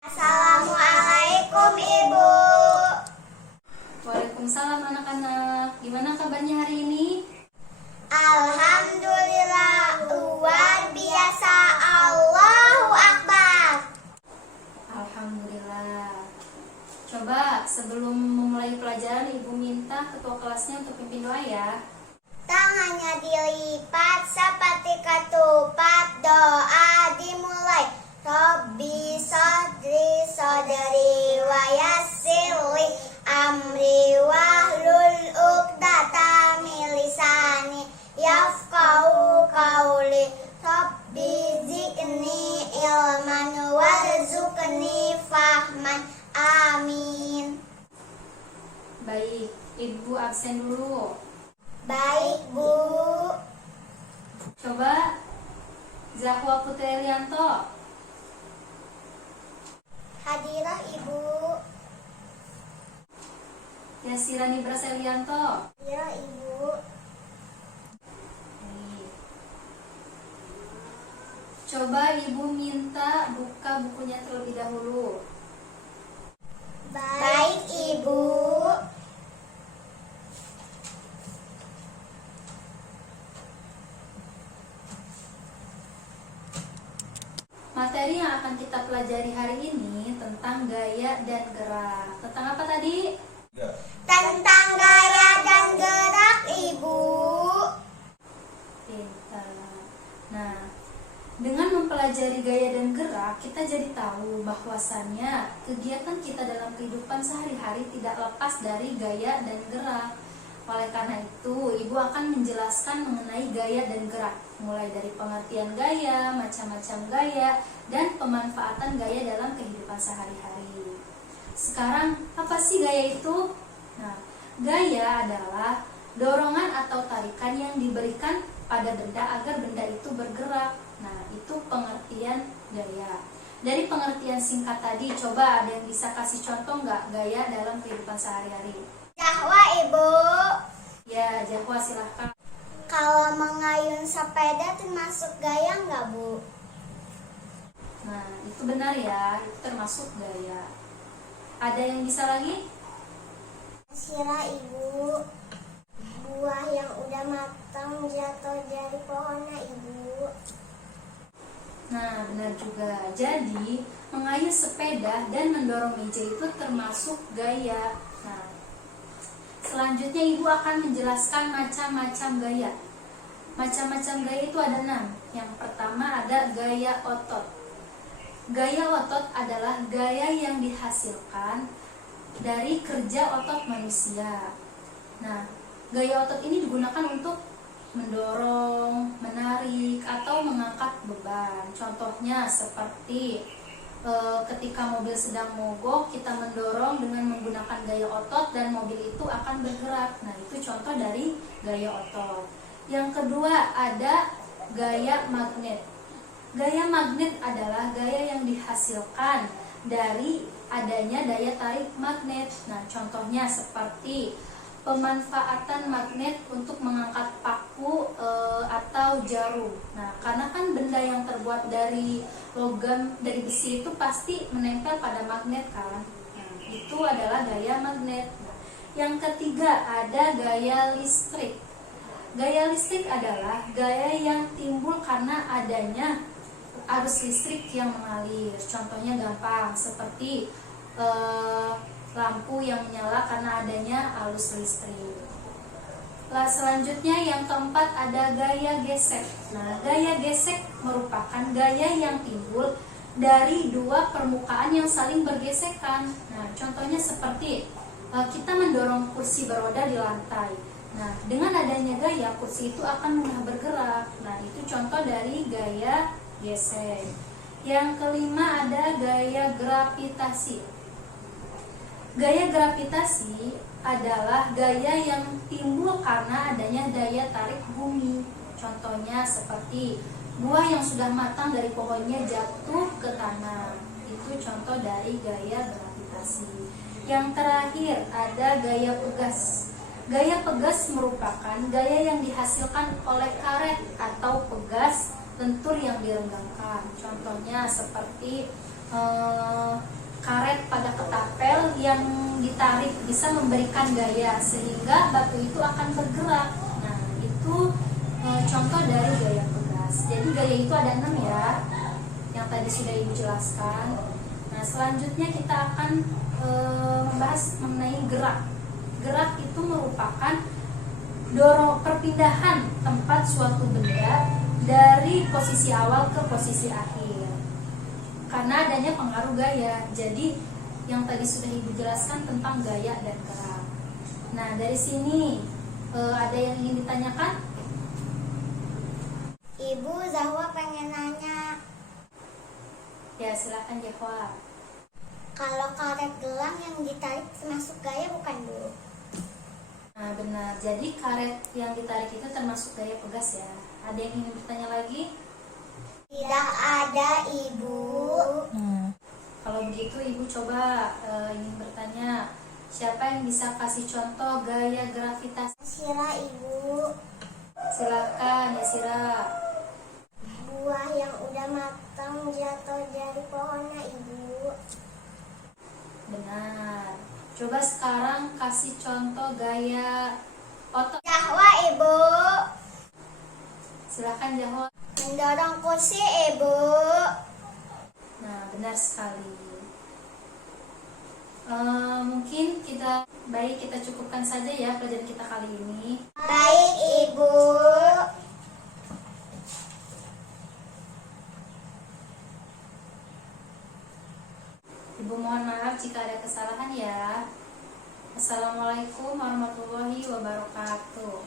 Assalamualaikum Ibu. Waalaikumsalam anak-anak. Gimana kabarnya hari ini? Alhamdulillah, luar biasa. Allahu Akbar. Alhamdulillah. Coba sebelum memulai pelajaran, Ibu minta ketua kelasnya untuk pimpin doa ya. Tangannya dilipat seperti ketupat, doa dimulai. Robbi sodri sodri wa yassirli amri wahlul uqdatam min lisani yafqahu qawli. Robbi zidni ilman warzuqni fahman. Amin. Baik, Ibu absen dulu. Baik, Bu. Coba Zahwa Putri Elianto. Hadirah, Ibu. Yasirani Bras Elianto. Hadirah, Ibu. Baik. Coba Ibu minta buka bukunya terlebih dahulu. Baik, Ibu. Materi yang akan kita pelajari hari ini tentang gaya dan gerak. Tentang apa tadi? Tentang gaya dan gerak, Ibu. Pintar. Nah, dengan mempelajari gaya dan gerak, kita jadi tahu bahwasannya kegiatan kita dalam kehidupan sehari-hari tidak lepas dari gaya dan gerak. Oleh karena itu, Ibu akan menjelaskan mengenai gaya dan gerak, mulai dari pengertian gaya, macam-macam gaya, dan pemanfaatan gaya dalam kehidupan sehari-hari. Sekarang, apa sih gaya itu? Nah, gaya adalah dorongan atau tarikan yang diberikan pada benda agar benda itu bergerak. Nah, itu pengertian gaya. Dari pengertian singkat tadi, coba ada yang bisa kasih contoh nggak gaya dalam kehidupan sehari-hari? Zahwa, Ibu. Ya, Zahwa silahkan. Kalau mengayun sepeda termasuk gaya nggak, Bu? Nah, itu benar ya, itu termasuk gaya. Ada yang bisa lagi? Sira, Ibu. Buah yang udah matang jatuh dari pohonnya, Ibu. Nah, benar juga. Jadi, mengayuh sepeda dan mendorong meja itu termasuk gaya. Nah, selanjutnya Ibu akan menjelaskan macam-macam gaya. Macam-macam gaya itu ada 6. Yang pertama ada gaya otot. Gaya otot adalah gaya yang dihasilkan dari kerja otot manusia. Nah, gaya otot ini digunakan untuk mendorong, menarik, atau mengangkat beban. Contohnya seperti ketika mobil sedang mogok, kita mendorong dengan menggunakan gaya otot dan mobil itu akan bergerak. Nah, itu contoh dari gaya otot. Yang kedua ada gaya magnet. Gaya magnet adalah gaya yang dihasilkan dari adanya daya tarik magnet. Nah, contohnya seperti pemanfaatan magnet untuk mengangkat paku atau jarum. Nah, karena kan benda yang terbuat dari logam, dari besi itu pasti menempel pada magnet kan. Nah, itu adalah gaya magnet. Nah, yang ketiga ada gaya listrik. Gaya listrik adalah gaya yang timbul karena adanya arus listrik yang mengalir. Contohnya gampang, seperti lampu yang menyala karena adanya arus listrik. Nah, selanjutnya yang keempat ada gaya gesek. Nah, gaya gesek merupakan gaya yang timbul dari dua permukaan yang saling bergesekan. Nah, contohnya seperti kita mendorong kursi beroda di lantai. Nah, dengan adanya gaya, kursi itu akan mudah bergerak. Nah, itu contoh dari gaya gesek. Yang kelima ada gaya gravitasi. Gaya gravitasi adalah gaya yang timbul karena adanya daya tarik bumi. Contohnya seperti buah yang sudah matang dari pohonnya jatuh ke tanah. Itu contoh dari gaya gravitasi. Yang terakhir ada gaya pegas. Gaya pegas merupakan gaya yang dihasilkan oleh karet atau pegas lentur yang direnggangkan. Contohnya seperti karet pada ketapel yang ditarik bisa memberikan gaya sehingga batu itu akan bergerak. Nah, itu contoh dari gaya pegas. Jadi gaya itu ada 6 ya, yang tadi sudah Ibu jelaskan. Nah, selanjutnya kita akan membahas mengenai gerak. Gerak itu merupakan perpindahan tempat suatu benda dari posisi awal ke posisi akhir karena adanya pengaruh gaya. Jadi yang tadi sudah Ibu jelaskan tentang gaya dan gerak. Nah, dari sini ada yang ingin ditanyakan? Ibu, Zahwa pengen nanya, Ya, silakan Jahwa. kalau karet gelang yang ditarik termasuk gaya bukan, Bu? Nah, benar. Jadi karet yang ditarik itu termasuk gaya pegas ya. Ada yang ingin bertanya lagi? Tidak ada, Ibu. Kalau begitu Ibu coba ingin bertanya, siapa yang bisa kasih contoh gaya gravitasi? Sira, Ibu. Silakan Yasira. Buah yang udah matang jatuh dari pohonnya, Ibu. Benar. Coba sekarang kasih contoh gaya otot. Zahwa, Ibu. Silakan Jahwa. Mendorong kursi, Ibu. Nah, benar sekali. Mungkin kita cukupkan saja ya pelajaran kita kali ini. Baik, Ibu. Ibu mohon maaf jika ada kesalahan ya. Assalamualaikum warahmatullahi wabarakatuh.